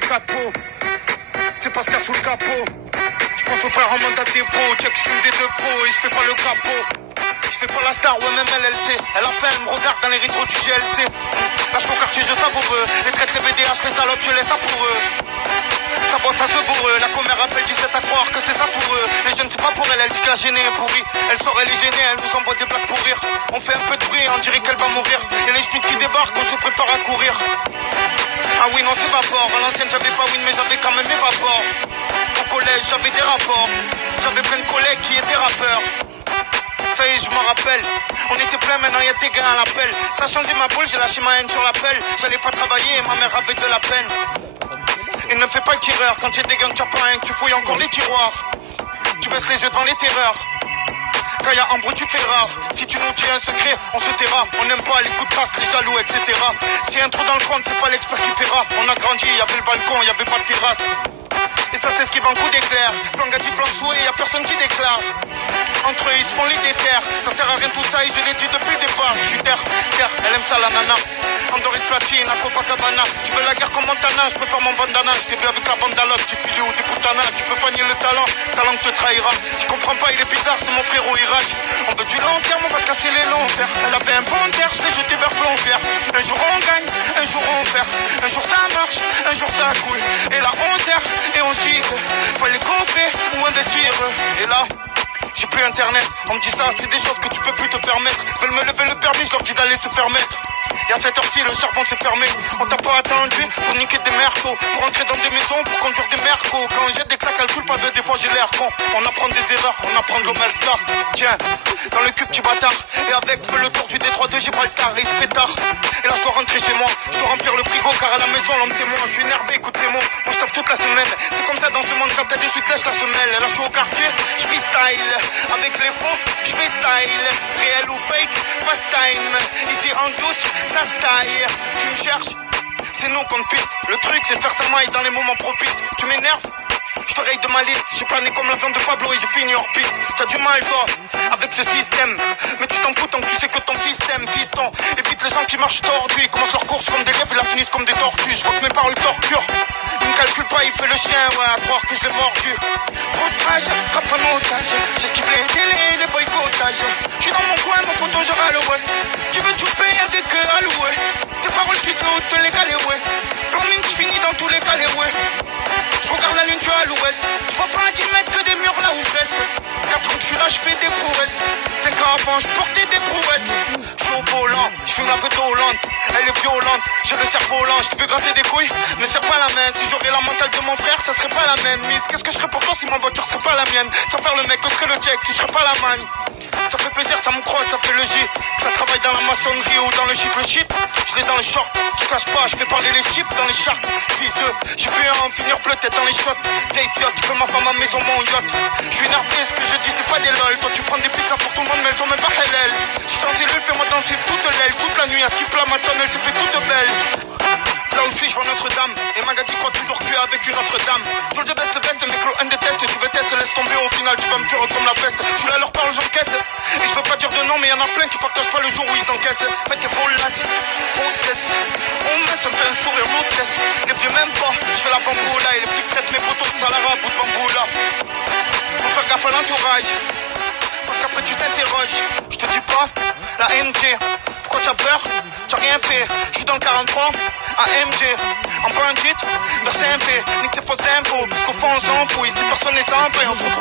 les quatre pots. C'est pas ce qu'il y a sous le capot. Je pense aux frères en mandat de dépôt. Check, je fume des deux pots et je fais pas le capot. Je fais pas la star, ouais, même elle sait. Elle a fait, elle me regarde dans les rétros du GLC. Là, je suis au quartier, je savoureux. Les traites, les VDH, les salopes, je laisse ça pour eux. Ça bosse, ça se bourre. La commère appelle 17 à croire que c'est ça pour eux. Les jeunes, c'est pas pour elle, elle dit que la gênée est pourrie. Elle sort, elle est gênée, elle nous envoie des blagues pour rire. On fait un peu de bruit, on dirait qu'elle va mourir. Y'a les schmitts qui débarquent, on se prépare à courir. Ah oui, non, c'est vapeur. À l'ancienne, j'avais pas win, mais j'avais quand même mes vapeurs. Au collège, j'avais des rapports. J'avais plein de collègues qui étaient rappeurs. Ça y est, je m'en rappelle. On était plein, maintenant y'a des gains à l'appel. Ça a changé ma boule, j'ai lâché ma haine sur l'appel. J'allais pas travailler et ma mère avait de la peine. Et ne fais pas le tireur, quand tu es des guns, tu as pas un, tu fouilles encore les tiroirs. Tu baisses les yeux devant les terreurs. Quand y'a embrouille, tu te fais rare. Si tu nous tiens un secret, on se taira. On n'aime pas les coups de passe, les jaloux, etc. S'il y a un trou dans le compte, c'est pas l'expert qui paiera. On a grandi, y'avait le balcon, y'avait pas de terrasse. Et ça c'est ce qui va en coup d'éclair. Plan gâti, plan souhait, y'a personne qui déclare. Entre eux ils se font les déterres. Ça sert à rien tout ça et je l'ai dit depuis le départ. Je suis terre, elle aime ça la nana. Andorre de platine, à Copacabana. Tu veux la guerre comme Montana, je peux pas mon bandana. Je t'ai vu avec la bande à l'autre, tu filis ou des putanas. Tu peux pas nier le talent te trahira. Je comprends pas, il est bizarre, c'est mon frérot Iraj. On veut du long terme, on va casser les longs fers. Elle avait un bon terre, je l'ai jeté vers plombière. Un jour on gagne, un jour on perd. Un jour ça marche, un jour ça coule. Et là on sert et on gire. Fallait coffrer ou investir. Et là j'ai plus internet, on me dit ça, c'est des choses que tu peux plus te permettre. Veulent me lever le permis, je leur dis d'aller se faire mettre. Et à cette heure-ci, le charbon s'est fermé. On t'a pas attendu pour niquer des mercos, pour entrer dans des maisons, pour conduire des mercos. Quand on jette des claques, calcule pas deux, des fois j'ai l'air con. On apprend des erreurs, on apprend de l'omerta. Tiens, dans le cul, petit bâtard. Et avec feu le tour du détroit de Gibraltar, et il se fait tard. Et là, je dois rentrer chez moi, je dois remplir le frigo, car à la maison, l'homme c'est moi. Je suis énervé, écoute ces mots. Moi, je tape toute la semaine. C'est comme ça dans ce monde, quand t'as des sous lèche la semelle. Là, je suis au quartier, je freestyle. Avec les faux, je freestyle. Réel ou fake, fast time. Ici en douce, ça se taille. Tu me cherches, c'est nous qu'on te piste. Le truc, c'est de faire sa maille dans les moments propices. Tu m'énerves, je te raye de ma liste. J'ai plané comme l'avion de Pablo et j'ai fini hors piste. T'as du mal, toi, avec ce système. Mais tu t'en fous tant que tu sais que ton système, fiston. Évite les gens qui marchent tordus. Ils commencent leur course comme des lièvres et la finissent comme des tortues. Je vois que mes paroles torturent. Il me calcule pas, il fait le chien, ouais, à croire que je l'ai mordu. Trop de rage, frappe en otage. J'esquive les télés, les boycottages. Je suis dans mon coin, mon poteau, je râle, ouais. Tu veux choper, y'a des queues à louer. Tes paroles, tu sais où te les caler, ouais. Plan mine, je finis dans tous les calés, ouais. Je regarde la lune, tu es à l'ouest. Je vois pas à 10 mètres que des murs là où je reste. 4 ans que je suis là, je fais des prouesses. 5 ans avant, je portais des brouettes. Je suis au volant, je fume la peu de Hollande. Elle est violente, j'ai le cerveau lent. Je te fais gratter des couilles, mais serre pas la main. Si j'aurais la mentale de mon frère, ça serait pas la mienne. Mise, qu'est-ce que je ferais pour toi si ma voiture serait pas la mienne? Sans faire le mec, que serait le check si je serais pas la magne? Ça fait plaisir, ça me croise, ça fait le J. Ça travaille dans la maçonnerie ou dans le shit. Le shit, je l'ai dans le short. Je cache pas, je fais parler les chiffres dans les chartes. Fils de, j'ai pu en finir bleu tête dans les shots. Vieille fiotte, tu fais ma femme à maison, mon yacht. Je suis énervé, ce que je dis, c'est pas des lol. Toi, tu prends des pizzas pour tout le monde, mais elles sont même pas halal. Si t'en cellule, fais-moi danser toute l'aile. Toute la nuit, à skip la matonne, elle se fait toute belle. Là où je suis, je vois Notre-Dame. Et Magadie croit toujours que tu es avec une autre dame. Je le best, micro un de test. Tu veux tester, laisse tomber, au final tu vas me tuer comme la peste. Je suis là, leur parle, j'encaisse. Et je veux pas dire de nom, mais y'en a plein qui partagent pas le jour où ils encaissent. Faites des fausses, fautesses. On me ça me fait un sourire loutesse. Les vieux même pas, je fais la bamboula. Et les flics traitent mes photos de salara, bout de bambou là. Faut faire gaffe à l'entourage. Parce qu'après tu t'interroges. Je te dis pas, la MG. Pourquoi t'as peur? T'as rien fait. Je suis dans le 43, AMG. En bandit, vers CMP. Nique tes fausses infos. Parce qu'au fond on s'en fout. Ici personne n'est sans paix. On se retrouve